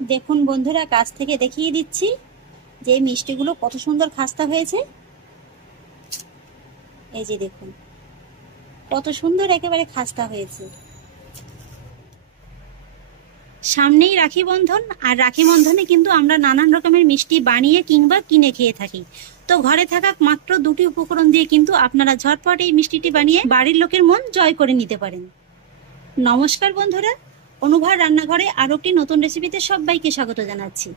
দেখুন বন্ধুরা, কাছ থেকে দেখিয়ে দিচ্ছি যে মিষ্টিগুলো কত সুন্দর খাস্তা হয়েছে। এই যে দেখুন কত সুন্দর একেবারে খাস্তা হয়েছে। সামনেই রাখি বন্ধন, আর রাখি বন্ধনে কিন্তু আমরা নানান রকমের মিষ্টি বানিয়ে কিংবা কিনে খেয়ে থাকি। তো ঘরে থাকা মাত্র দুটি উপকরণ দিয়ে কিন্তু আপনারা ঝটপট এই মিষ্টিটি বানিয়ে বাড়ির লোকের মন জয় করে নিতে পারেন। নমস্কার বন্ধুরা, অনুভার রান্নাঘরে আরো একটি নতুন রেসিপিতে সবাইকে স্বাগত জানাচ্ছি।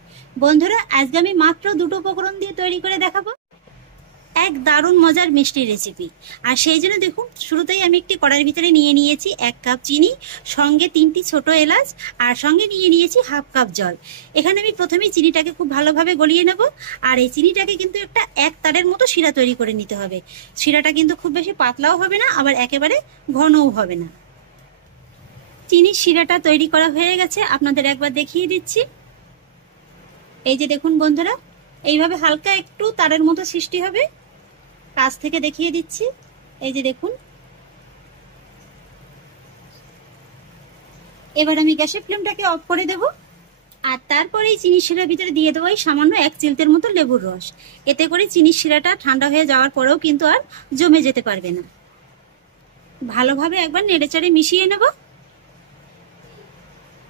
বন্ধুরা, আজকে আমি মাত্র দুটো উপকরণ দিয়ে তৈরি করে দেখাবো এক দারুণ মজার মিষ্টি রেসিপি। আর সেই জন্য দেখুন, শুরুতেই আমি একটি কড়াইয়ের ভিতরে নিয়ে নিয়েছি 1 কাপ চিনি, সঙ্গে 3টি ছোট এলাচ, আর সঙ্গে নিয়ে নিয়েছি 1/2 কাপ জল। এখানে আমি প্রথমেই চিনিটাকে খুব ভালোভাবে গলিয়ে নেব। আর এই চিনিটাকে কিন্তু একটা এক তারের মতো শিরা তৈরি করে নিতে হবে। শিরাটা কিন্তু খুব বেশি পাতলাও হবে না, আবার একেবারে ঘনও হবে না। চিনির শিরাটা তৈরি করা হয়ে গেছে, আপনাদের একবার দেখিয়ে দিচ্ছি। এই যে দেখুন বন্ধুরা, এইভাবে হালকা একটু তারের মতো সৃষ্টি হবে। কাছ থেকে দেখিয়ে দিচ্ছি, এই যে দেখুন। এবার আমি গ্যাসের ফ্লেমটাকে অফ করে দেব। আর তারপরে এই চিনির শিরার ভিতরে দিয়ে দেবো এই সামান্য 1 চিলতের মতো লেবুর রস। এতে করে চিনির শিরাটা ঠান্ডা হয়ে যাওয়ার পরেও কিন্তু আর জমে যেতে পারবে না। ভালোভাবে একবার নেড়েচেড়ে মিশিয়ে নেব।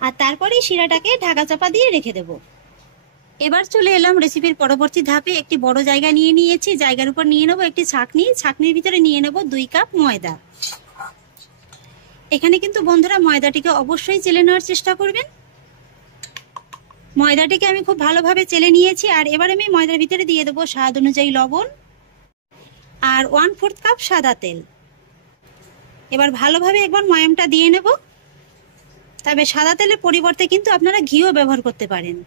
আর তারপরে শিরাটাকে ঢাকা চাপা দিয়ে রেখে দেব। এবার চলে এলাম রেসিপির পরবর্তী ধাপে। একটি বড় জায়গা নিয়ে নিয়েছি, জায়গার উপর নিয়ে নেব একটি ছাঁকনি, ছাঁকনির ভিতরে নিয়ে নেব 2 কাপ ময়দা। এখানে কিন্তু বন্ধুরা ময়দাটিকে অবশ্যই চেলে নেওয়ার চেষ্টা করবেন। ময়দাটিকে আমি খুব ভালোভাবে চেলে নিয়েছি। আর এবার আমি ময়দার ভিতরে দিয়ে দেবো স্বাদ অনুযায়ী লবণ আর 1/4 কাপ সাদা তেল। এবার ভালোভাবে একবার ময়ামটা দিয়ে নেব। তবে সাদা তেলের পরিবর্তে কিন্তু আপনারা ঘিও ব্যবহার করতে পারেন।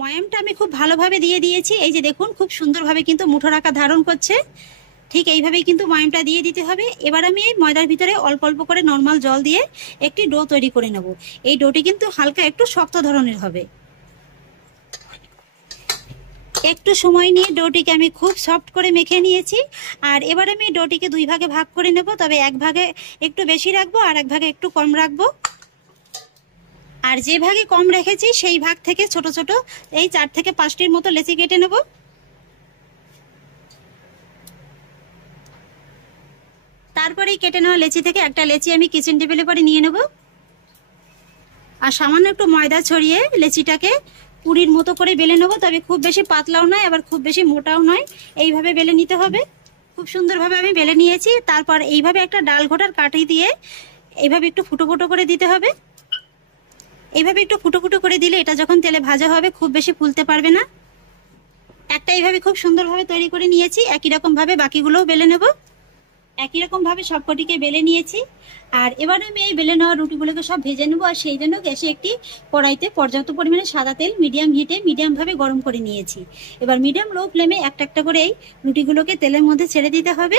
ময়ামটা আমি খুব ভালোভাবে দিয়ে দিয়েছি। এই যে দেখুন, খুব সুন্দরভাবে কিন্তু মুঠোর আকার ধারণ করছে। ঠিক এইভাবেই কিন্তু ময়ামটা দিয়ে দিতে হবে। এবার আমি এই ময়দার ভিতরে অল্প অল্প করে নর্মাল জল দিয়ে একটি ডো তৈরি করে নেব। এই ডোটি কিন্তু হালকা একটু শক্ত ধরনের হবে। একটু সময় নিয়ে ডোটিকে আমি খুব সফট করে মেখে নিয়েছি। আর এবার আমি ডোটিকে 2 ভাগে ভাগ করে নেব। তবে 1 ভাগে একটু বেশি রাখবো আর 1 ভাগে একটু কম রাখবো। আর যে ভাগে কম রেখেছি সেই ভাগ থেকে ছোট ছোট এই 4 থেকে 5টির মতো লেচি কেটে নেব। তারপরে এই কেটে নেওয়া লেচি থেকে একটা লেচি আমি কিচেন টেবিলে পরে নিয়ে নেব। আর সামান্য একটু ময়দা ছড়িয়ে লেচিটাকে পুরির মতো করে বেলে নেব। তবে খুব বেশি পাতলাও নয়, আবার খুব বেশি মোটাও নয়, এইভাবে বেলে নিতে হবে। খুব সুন্দরভাবে আমি বেলে নিয়েছি। তারপর এইভাবে একটা ডাল ঘোটার কাঠি দিয়ে এইভাবে একটু ফুটো ফুটো করে দিতে হবে। এইভাবে একটু ফুটো ফুটো করে দিলে এটা যখন তেলে ভাজা হবে খুব বেশি ফুলতে পারবে না। একটা এইভাবে খুব সুন্দরভাবে তৈরি করে নিয়েছি। একই রকম ভাবে বাকিগুলোও বেলে নেব। একই রকম ভাবে সবকটিকে বেলে নিয়েছি। আর এবার আমি এই বেলে নেওয়া রুটিগুলোকে সব ভেজে নেবো। আর সেই জন্য গ্যাসে একটি কড়াইতে পর্যাপ্ত পরিমাণে সাদা তেল মিডিয়াম হিটে মিডিয়াম ভাবে গরম করে নিয়েছি। এবার মিডিয়াম লো ফ্লেমে একটা একটা করে এই রুটিগুলোকে তেলের মধ্যে ছেড়ে দিতে হবে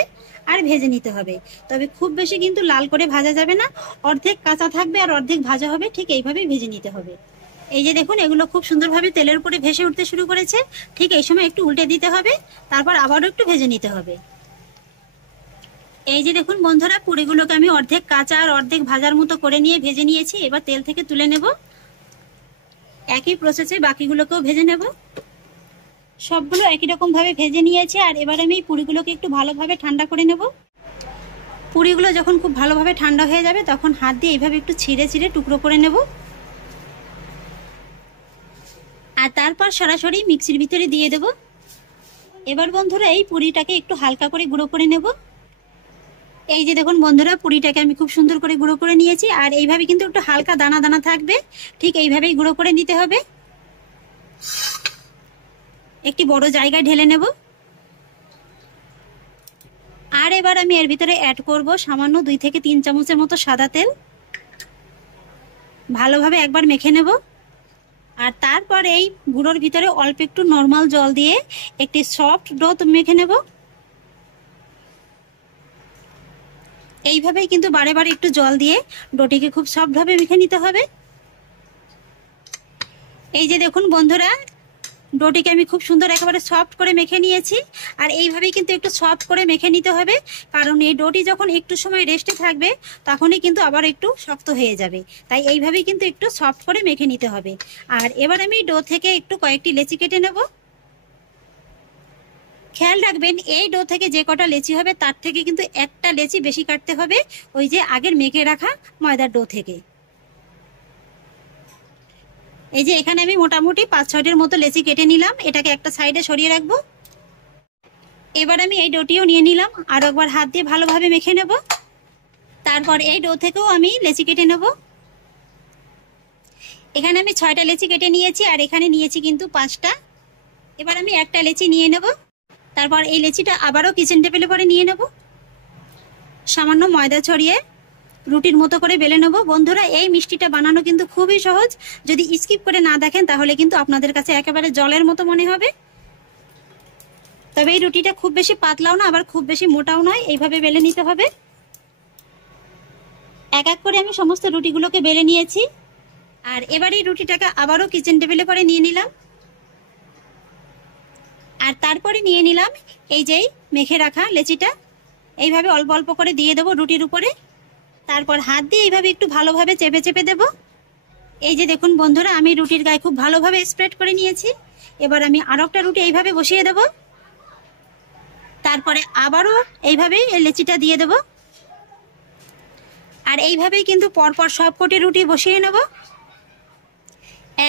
আর ভেজে নিতে হবে। তবে খুব বেশি কিন্তু লাল করে ভাজা যাবে না, অর্ধেক কাঁচা থাকবে আর অর্ধেক ভাজা হবে, ঠিক এইভাবেই ভেজে নিতে হবে। এই যে দেখুন, এগুলো খুব সুন্দরভাবে তেলের উপরে ভেসে উঠতে শুরু করেছে। ঠিক এই সময় একটু উল্টে দিতে হবে, তারপর আবারও একটু ভেজে নিতে হবে। এই যে দেখুন বন্ধুরা, পুরিগুলোকে আমি অর্ধেক কাঁচা আর অর্ধেক ভাজার মতো করে নিয়ে ভেজে নিয়েছি। এবার তেল থেকে তুলে নেব। একই প্রসেসে বাকিগুলোকেও ভেজে নেব। সবগুলো একই রকম ভাবে ভেজে নিয়েছি। আর এবার আমি এই পুরিগুলোকে একটু ভালোভাবে ঠান্ডা করে নেব। পুরিগুলো যখন খুব ভালোভাবে ঠান্ডা হয়ে যাবে তখন হাত দিয়ে এইভাবে একটু ছিঁড়ে ছিঁড়ে টুকরো করে নেব। আর তারপর সরাসরি মিক্সির ভিতরে দিয়ে দেব। এবার বন্ধুরা এই পুরিটাকে একটু হালকা করে গুঁড়ো করে নেব। এই যে দেখুন বন্ধুরা, পুরিটাকে আমি খুব সুন্দর করে গুঁড়ো করে নিয়েছি। আর এইভাবে কিন্তু একটু হালকা দানা দানা থাকবে, ঠিক এইভাবেই গুঁড়ো করে নিতে হবে। একটি বড় জায়গায় ঢেলে নেব। আর এবার আমি এর ভিতরে অ্যাড করব সামান্য 2 থেকে 3 চামচের মতো সাদা তেল। ভালোভাবে একবার মেখে নেব। আর তারপর এই গুঁড়োর ভিতরে অল্প একটু নর্মাল জল দিয়ে একটি সফট ডো মেখে নেব। এইভাবেই কিন্তু বারে বারে একটু জল দিয়ে ডোটিকে খুব সফটভাবে মেখে নিতে হবে। এই যে দেখুন বন্ধুরা, ডোটিকে আমি খুব সুন্দর একেবারে সফট করে মেখে নিয়েছি। আর এইভাবেই কিন্তু একটু সফট করে মেখে নিতে হবে, কারণ এই ডোটি যখন একটু সময় রেস্টে থাকবে তখনই কিন্তু আবার একটু শক্ত হয়ে যাবে। তাই এইভাবেই কিন্তু একটু সফট করে মেখে নিতে হবে। আর এবার আমি ডো থেকে একটু কয়েকটি লেচি কেটে নেব। খেয়াল রাখবেন এই ডো থেকে যে কটা লেচি হবে তার থেকে কিন্তু একটা লেচি বেশি কাটতে হবে ওই যে আগের মেখে রাখা ময়দার ডো থেকে। এই যে এখানে আমি মোটামুটি 5-6টির মতো লেচি কেটে নিলাম, এটাকে একটা সাইডে সরিয়ে রাখবো। এবার আমি এই ডোটিও নিয়ে নিলাম, আর একবার হাত দিয়ে ভালোভাবে মেখে নেব। তারপর এই ডো থেকেও আমি লেচি কেটে নেব। এখানে আমি 6টা লেচি কেটে নিয়েছি, আর এখানে নিয়েছি কিন্তু 5টা। এবার আমি একটা লেচি নিয়ে নেব। তারপর এই লেচিটা আবারও কিচেন টেবিলে পরে নিয়ে নেব। সামান্য ময়দা ছড়িয়ে রুটির মতো করে বেলে নেব। বন্ধুরা, এই মিষ্টিটা বানানো কিন্তু খুবই সহজ। যদি স্কিপ করে না দেখেন তাহলে কিন্তু আপনাদের কাছে একেবারে জলের মতো মনে হবে। তবে এই রুটিটা খুব বেশি পাতলাও না, আবার খুব বেশি মোটাও নয়, এইভাবে বেলে নিতে হবে। এক এক করে আমি সমস্ত রুটিগুলোকে বেলে নিয়েছি। আর এবার এই রুটিটাকে আবারও কিচেন টেবিলে পরে নিয়ে নিলাম। আর তারপরে নিয়ে নিলাম এই যে মেখে রাখা লেচিটা, এইভাবে অল্প অল্প করে দিয়ে দেবো রুটির উপরে। তারপর হাত দিয়ে এইভাবে একটু ভালোভাবে চেপে চেপে দেব। এই যে দেখুন বন্ধুরা, আমি রুটির গায়ে খুব ভালোভাবে স্প্রেড করে নিয়েছি। এবার আমি আরো একটা রুটি এইভাবে বসিয়ে দেব। তারপরে আবারও এইভাবে এই লেচিটা দিয়ে দেব। আর এইভাবেই কিন্তু পরপর সবকটি রুটি বসিয়ে নেব।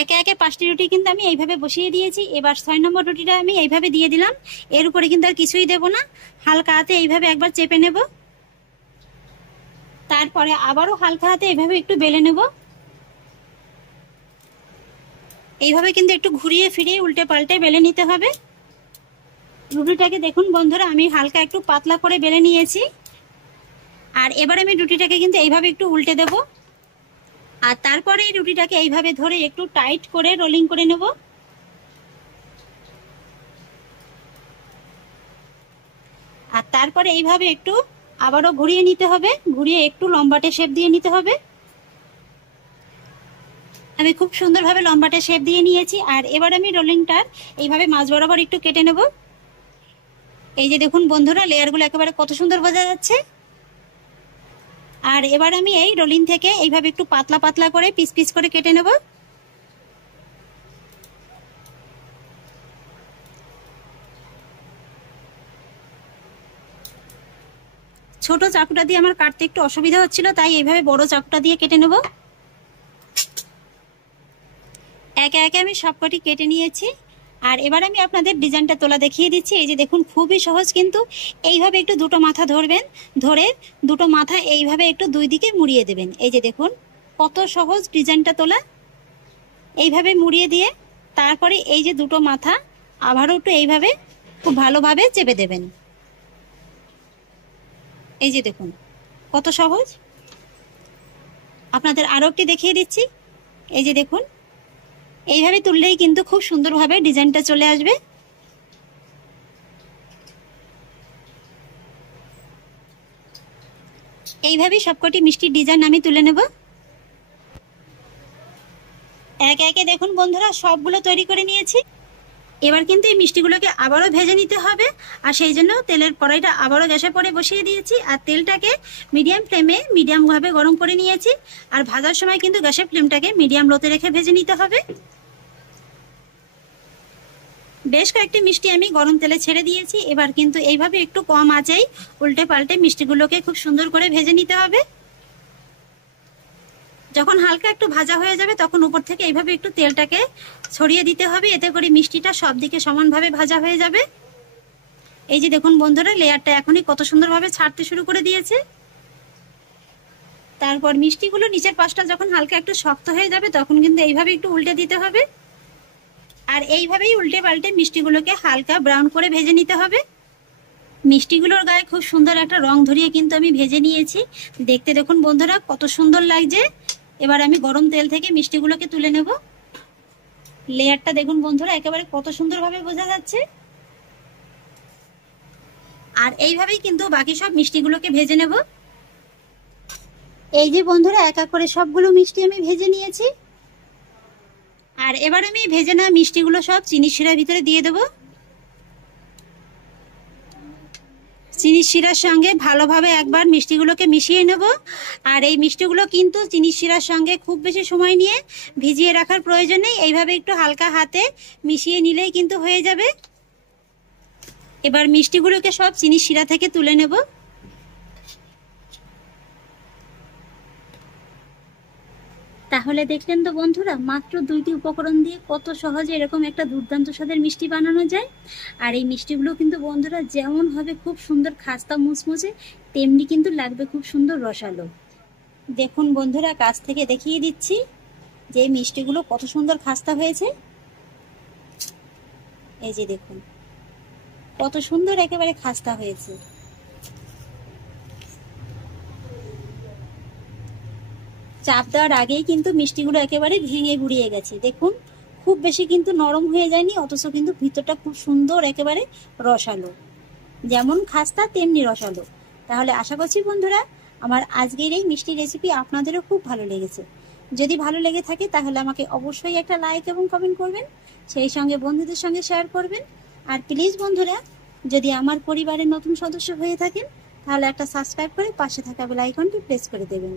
একে একে 5টি রুটি কিন্তু আমি এইভাবে বসিয়ে দিয়েছি। এবার 6 নম্বর রুটিটা আমি এইভাবে দিয়ে দিলাম। এর উপরে কিন্তু আর কিছুই দেব না, হালকা হাতে এইভাবে একবার চেপে নেব। তারপরে আবারও হালকা হাতে এইভাবে একটু বেলে নেব। এইভাবে কিন্তু একটু ঘুরিয়ে ফিরিয়ে উল্টে পাল্টে বেলে নিতে হবে। রুটিটাকে দেখুন বন্ধুরা, আমি হালকা একটু পাতলা করে বেলে নিয়েছি। আর এবার আমি রুটিটাকে কিন্তু এইভাবে একটু উল্টে দেব। আর তারপরে এই রুটিটাকে এইভাবে ধরে একটু টাইট করে রোলিং করে নেব। আর তারপরে এইভাবে একটু আবারও ঘুরিয়ে নিতে হবে, ঘুরিয়ে একটু লম্বাটে শেপ দিয়ে নিতে হবে। আমি খুব সুন্দরভাবে লম্বাটে শেপ দিয়ে নিয়েছি। আর এবার আমি রোলিংটার এইভাবে মাঝ বরাবর একটু কেটে নেব। এই যে দেখুন বন্ধুরা, লেয়ারগুলো একেবারে কত সুন্দর বোঝা যাচ্ছে। আর এবার আমি এই রোলিং থেকে এইভাবে একটু পাতলা পাতলা করে পিস পিস করে কেটে নেব। ছোট চাকুটা দিয়ে আমার কাটতে একটু অসুবিধা হচ্ছিল, তাই এইভাবে বড় চাকুটা দিয়ে কেটে নেব। একে একে আমি সবকটি কেটে নিয়েছি। আর এবার আমি আপনাদের ডিজাইনটা তোলা দেখিয়ে দিচ্ছি। এই যে দেখুন, খুবই সহজ কিন্তু। এইভাবে একটু দুটো মাথা ধরবেন, ধরে দুটো মাথা এইভাবে একটু দুই দিকে মুড়িয়ে দেবেন। এই যে দেখুন কত সহজ ডিজাইনটা তোলা। এইভাবে মুড়িয়ে দিয়ে তারপরে এই যে দুটো মাথা আবারও একটু এইভাবে খুব ভালোভাবে চেপে দেবেন। এই যে দেখুন কত সহজ। আপনাদের আরো একটি দেখিয়ে দিচ্ছি। এই যে দেখুন, এইভাবে তুললেই কিন্তু খুব সুন্দরভাবে ডিজাইনটা চলে আসবে। এইভাবেই সবকটি মিষ্টির ডিজাইন আমি তুলে নেব। একে একে দেখুন বন্ধুরা, সবগুলো তৈরি করে নিয়েছি। এবার কিন্তু এই মিষ্টিগুলোকে আবারও ভেজে নিতে হবে। আর সেই জন্য তেলের কড়াইটা আবারও গ্যাসে পরে বসিয়ে দিয়েছি। আর তেলটাকে মিডিয়াম ফ্লেমে মিডিয়ামভাবে গরম করে নিয়েছি। আর ভাজার সময় কিন্তু গ্যাসের ফ্লেমটাকে মিডিয়াম লোতে রেখে ভেজে নিতে হবে। বেশ কয়েকটি মিষ্টি আমি গরম তেলে ছেড়ে দিয়েছি। এবার কিন্তু এইভাবে একটু কম আঁচেই উল্টে পাল্টে মিষ্টিগুলোকে খুব সুন্দর করে ভেজে নিতে হবে। যখন হালকা একটু ভাজা হয়ে যাবে তখন উপর থেকে এইভাবে একটু তেলটাকে ছড়িয়ে দিতে হবে, এতে করে মিষ্টিটা সব দিকে সমানভাবে ভাজা হয়ে যাবে। এই যে দেখুন বন্ধুরা, লেয়ারটা এখনই কত সুন্দরভাবে ছাড়তে শুরু করে দিয়েছে। তারপর মিষ্টিগুলো নিচের পাশটা যখন হালকা একটু শক্ত হয়ে যাবে তখন কিন্তু এইভাবে একটু উল্টে দিতে হবে। আর এইভাবেই উল্টে পাল্টে মিষ্টিগুলোকে হালকা ব্রাউন করে ভেজে নিতে হবে। মিষ্টিগুলোর গায়ে খুব সুন্দর একটা রং ধরিয়ে কিন্তু আমি ভেজে নিয়েছি। দেখতে দেখুন বন্ধুরা কত সুন্দর লাগছে। এবার আমি গরম তেল থেকে মিষ্টিগুলোকে তুলে নেব। লেয়ারটা দেখুন বন্ধুরা একেবারে কত সুন্দরভাবে বোঝা যাচ্ছে। আর এইভাবেই কিন্তু বাকি সব মিষ্টিগুলোকে ভেজে নেব। এই যে বন্ধুরা, এক এক করে সবগুলো মিষ্টি আমি ভেজে নিয়েছি। আর এবার আমি ভেজে নেওয়া মিষ্টিগুলো সব চিনির শিরার ভিতরে দিয়ে দেবো। চিনির শিরার সঙ্গে ভালোভাবে একবার মিষ্টিগুলোকে মিশিয়ে নেব। আর এই মিষ্টিগুলো কিন্তু চিনির শিরার সঙ্গে খুব বেশি সময় নিয়ে ভিজিয়ে রাখার প্রয়োজন নেই, এইভাবে একটু হালকা হাতে মিশিয়ে নিলেই কিন্তু হয়ে যাবে। এবার মিষ্টিগুলোকে সব চিনির শিরা থেকে তুলে নেব। তাহলে দেখলেন তো বন্ধুরা, মাত্র 2টি উপকরণ দিয়ে কত সহজে এরকম একটা দুর্দান্ত স্বাদের মিষ্টি বানানো যায়। আর এই মিষ্টিগুলো কিন্তু বন্ধুরা যেমন হবে খুব সুন্দর খাস্তা মুচমুচে, তেমনি কিন্তু লাগবে খুব সুন্দর রসালো। দেখুন বন্ধুরা, কাছ থেকে দেখিয়ে দিচ্ছি যে এই মিষ্টিগুলো কত সুন্দর খাস্তা হয়েছে। এই যে দেখুন কত সুন্দর একেবারে খাস্তা হয়েছে। চাপ দেওয়ার আগেই কিন্তু মিষ্টিগুলো একেবারে ভেঙে গুড়িয়ে গেছে। দেখুন খুব বেশি কিন্তু নরম হয়ে যায়নি, অথচ কিন্তু ভিতরটা খুব সুন্দর একেবারে রসালো, যেমন খাস্তা তেমনি রসালো। তাহলে আশা করছি বন্ধুরা আমার আজকের এই মিষ্টি রেসিপি আপনাদেরও খুব ভালো লেগেছে। যদি ভালো লেগে থাকে তাহলে আমাকে অবশ্যই একটা লাইক এবং কমেন্ট করবেন, সেই সঙ্গে বন্ধুদের সঙ্গে শেয়ার করবেন। আর প্লিজ বন্ধুরা, যদি আমার পরিবারের নতুন সদস্য হয়ে থাকেন তাহলে একটা সাবস্ক্রাইব করে পাশে থাকা বেল আইকনটি প্রেস করে দেবেন।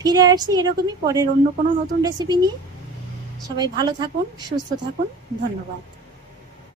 ফিরে আসছি এরকমই পরের অন্য কোনো নতুন রেসিপি নিয়ে। সবাই ভালো থাকুন, সুস্থ থাকুন, ধন্যবাদ।